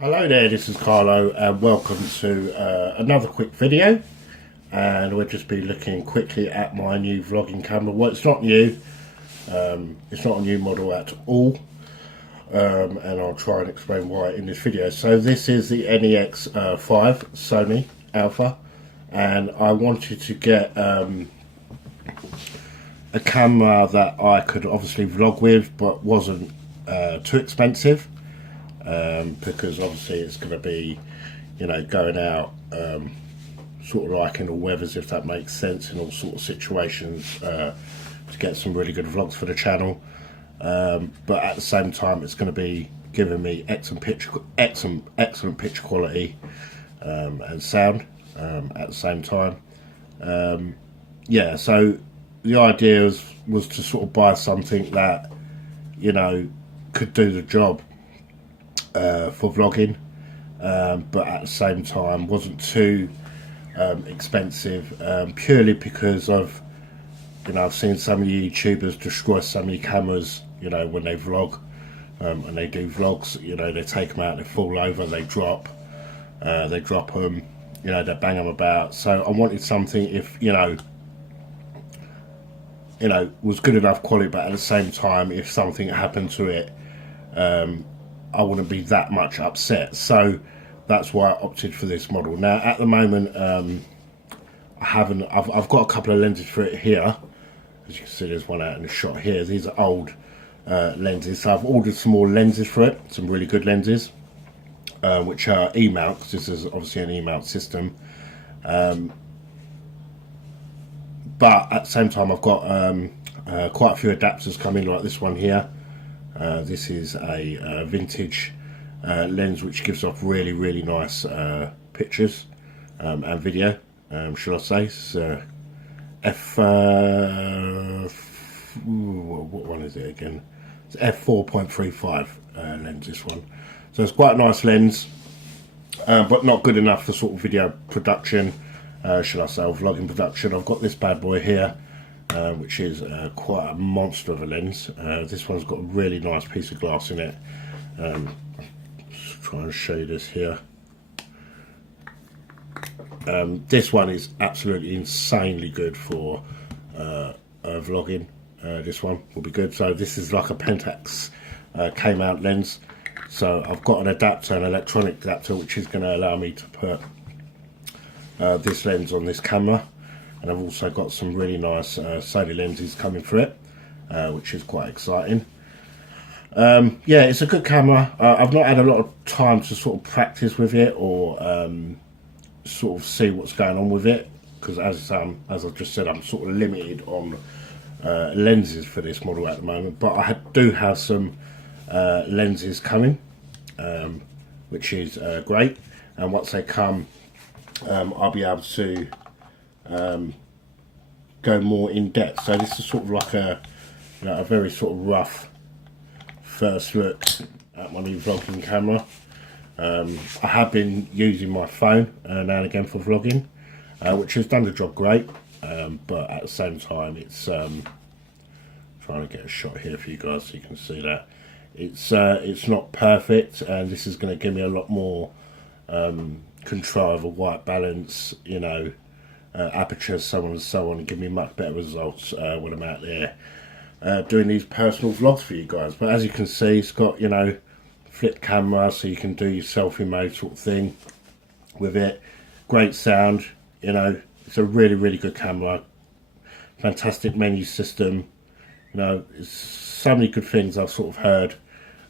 Hello there, this is Carlo and welcome to another quick video, and we'll just be looking quickly at my new vlogging camera. Well, it's not new, it's not a new model at all, and I'll try and explain why in this video. So this is the NEX5 Sony Alpha, and I wanted to get a camera that I could obviously vlog with but wasn't too expensive. Because obviously it's going to be, you know, going out sort of like in all weathers, if that makes sense, in all sort of situations, to get some really good vlogs for the channel. But at the same time, it's going to be giving me excellent picture quality and sound at the same time. Yeah, so the idea was to sort of buy something that, you know, could do the job for vlogging, but at the same time wasn't too expensive, purely because of, you know, I've seen some of the YouTubers destroy so many cameras, you know, when they vlog, and they do vlogs, you know, they take them out, they fall over, they drop them, you know, they bang them about. So I wanted something, if you know, was good enough quality, but at the same time, if something happened to it, I wouldn't be that much upset. So that's why I opted for this model. Now at the moment, I've got a couple of lenses for it here. As you can see, there's one out in the shot here. These are old lenses, so I've ordered some more lenses for it, some really good lenses, which are E-mount, because this is obviously an E-mount system. But at the same time, I've got quite a few adapters coming, like this one here. This is a vintage lens which gives off really nice pictures and video, shall I say. It's what one is it again? It's f4.35 lens, this one. So it's quite a nice lens, but not good enough for sort of video production, shall I say, or vlogging production. I've got this bad boy here, which is quite a monster of a lens. This one's got a really nice piece of glass in it. Just try and show you this here. This one is absolutely insanely good for vlogging. This one will be good. So this is like a Pentax K-mount lens. So I've got an adapter, an electronic adapter, which is going to allow me to put this lens on this camera. And I've also got some really nice Sony lenses coming for it, which is quite exciting. Yeah, it's a good camera. I've not had a lot of time to sort of practice with it, or sort of see what's going on with it, because as I've just said, I'm sort of limited on lenses for this model at the moment. But I do have some lenses coming, which is great. And once they come, I'll be able to go more in depth. So this is sort of like a, you know, a very sort of rough first look at my new vlogging camera. I have been using my phone now and again for vlogging, which has done the job great, but at the same time, it's trying to get a shot here for you guys so you can see that it's not perfect, and this is going to give me a lot more control over white balance, you know, aperture, so on and so on, and give me much better results when I'm out there doing these personal vlogs for you guys. But as you can see, it's got, you know, flip camera, so you can do your selfie mode sort of thing with it. Great sound, you know, it's a really good camera. Fantastic menu system, you know, it's so many good things I've sort of heard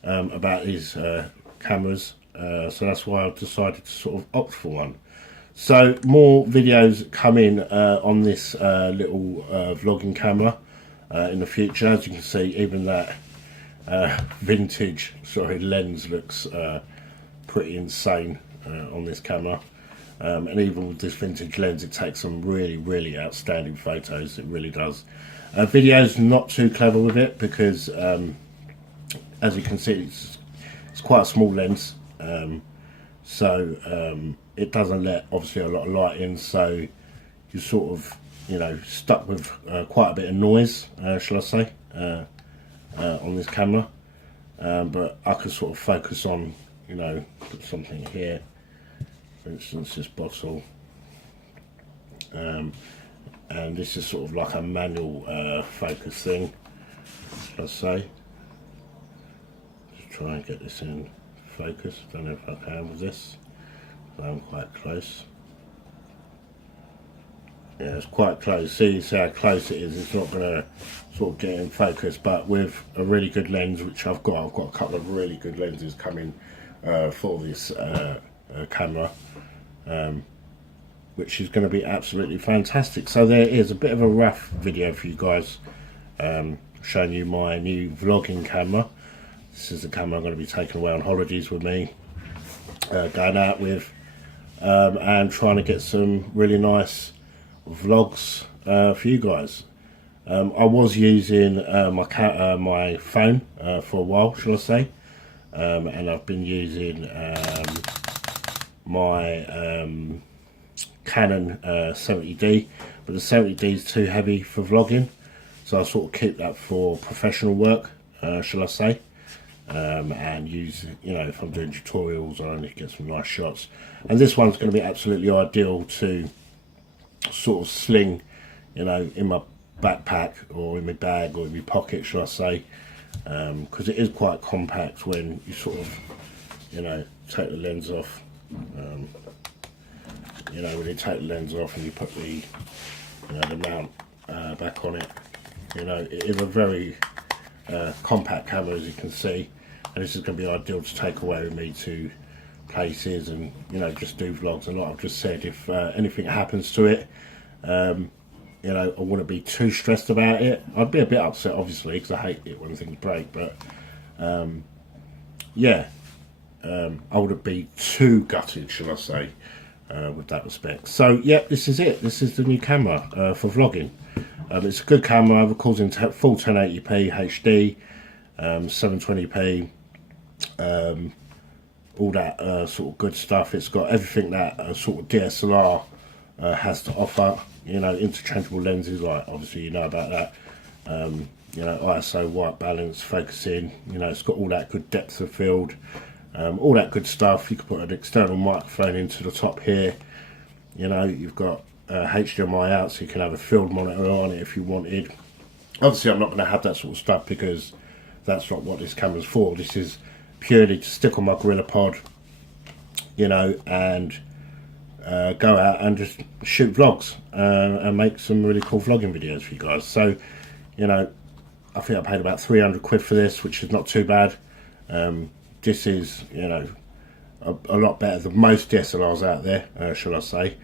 about these cameras, so that's why I've decided to sort of opt for one. So more videos coming on this little vlogging camera in the future. As you can see, even that vintage lens looks pretty insane on this camera, and even with this vintage lens, it takes some really outstanding photos. It really does. Video's not too clever with it, because as you can see, it's quite a small lens, so it doesn't let obviously a lot of light in, so you're sort of, you know, stuck with quite a bit of noise, shall I say, on this camera. But I can sort of focus on, you know, put something here, for instance this bottle, and this is sort of like a manual focus thing, should I say. Just try and get this in focus. Don't know if I can with this, but I'm quite close. Yeah, it's quite close. See how close it is. It's not going to sort of get in focus, but with a really good lens, which I've got a couple of really good lenses coming for this camera, which is going to be absolutely fantastic. So there is a bit of a rough video for you guys, showing you my new vlogging camera. This is the camera I'm going to be taking away on holidays with me, going out with, and trying to get some really nice vlogs for you guys. I was using my phone for a while, shall I say, and I've been using my Canon 70D, but the 70D is too heavy for vlogging, so I sort of keep that for professional work, shall I say, and use, you know, if I'm doing tutorials, I only get some nice shots. And this one's going to be absolutely ideal to sort of sling, you know, in my backpack or in my bag or in my pocket, shall I say, because it is quite compact when you sort of, you know, take the lens off. You know, when you take the lens off and you put the, you know, the mount back on it, you know, it is a very compact camera, as you can see, and this is going to be ideal to take away with me to places and, you know, just do vlogs. And like I've just said, if anything happens to it, you know, I wouldn't be too stressed about it. I'd be a bit upset, obviously, because I hate it when things break, but yeah, I wouldn't be too gutted, shall I say, with that respect. So yeah, this is it. This is the new camera for vlogging. It's a good camera. It records in full 1080p HD, 720p, all that sort of good stuff. It's got everything that sort of DSLR has to offer. You know, interchangeable lenses, like obviously you know about that. You know, ISO, white balance, focusing. You know, it's got all that good depth of field, all that good stuff. You can put an external microphone into the top here. You know, you've got HDMI out, so you can have a field monitor on it if you wanted. Obviously, I'm not going to have that sort of stuff because that's not what this camera's for. This is purely to stick on my GorillaPod, you know, and go out and just shoot vlogs and make some really cool vlogging videos for you guys. So, you know, I think I paid about 300 quid for this, which is not too bad. This is, you know, a lot better than most DSLRs out there, shall I say.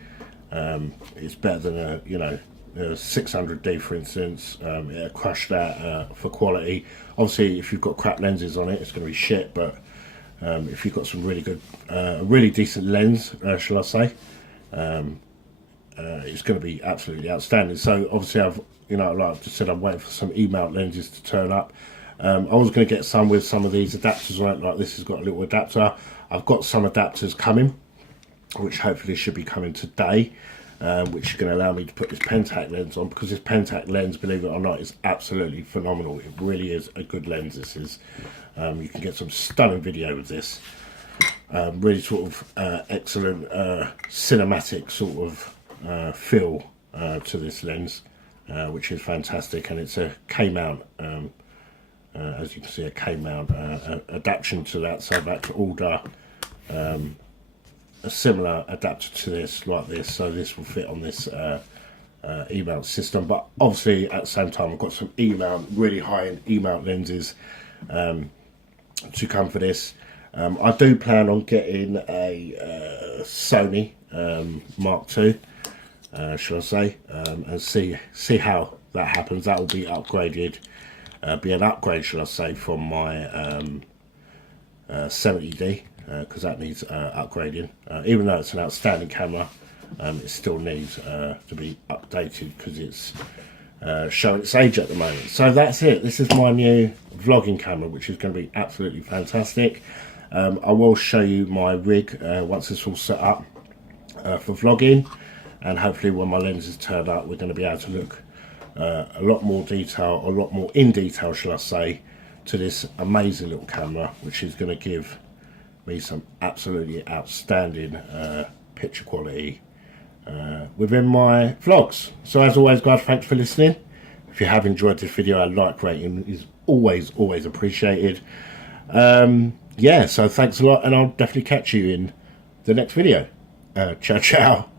It's better than a, you know, a 600D, for instance. It'll crush that for quality. Obviously, if you've got crap lenses on it, it's going to be shit, but if you've got some really good, really decent lens, shall I say, it's going to be absolutely outstanding. So obviously, I've, you know, like I just said, I'm waiting for some E-mount lenses to turn up. I was going to get some with some of these adapters on it, like this has got a little adapter. I've got some adapters coming, which hopefully should be coming today, which is going to allow me to put this Pentax lens on, because this Pentax lens, believe it or not, is absolutely phenomenal. It really is a good lens. This is, you can get some stunning video with this. Really sort of excellent cinematic sort of feel to this lens, which is fantastic, and it's a K-mount. As you can see, a K-mount adaptation to that, so I've had to order a similar adapter to this, like this, so this will fit on this E-mount system. But obviously at the same time, I've got some E-mount, really high-end E-mount lenses to come for this. I do plan on getting a Sony Mark II, shall I say, and see how that happens. That will be upgraded. Be an upgrade, shall I say, from my 70D, because that needs upgrading. Even though it's an outstanding camera, it still needs to be updated because it's showing its age at the moment. So that's it. This is my new vlogging camera, which is going to be absolutely fantastic. I will show you my rig once it's all set up for vlogging, and hopefully when my lenses turn up, we're going to be able to look a lot more detail, a lot more in detail, shall I say, to this amazing little camera, which is going to give me some absolutely outstanding picture quality within my vlogs. So as always guys, thanks for listening. If you have enjoyed this video, a like rating is always appreciated. Yeah, so thanks a lot, and I'll definitely catch you in the next video. Ciao ciao.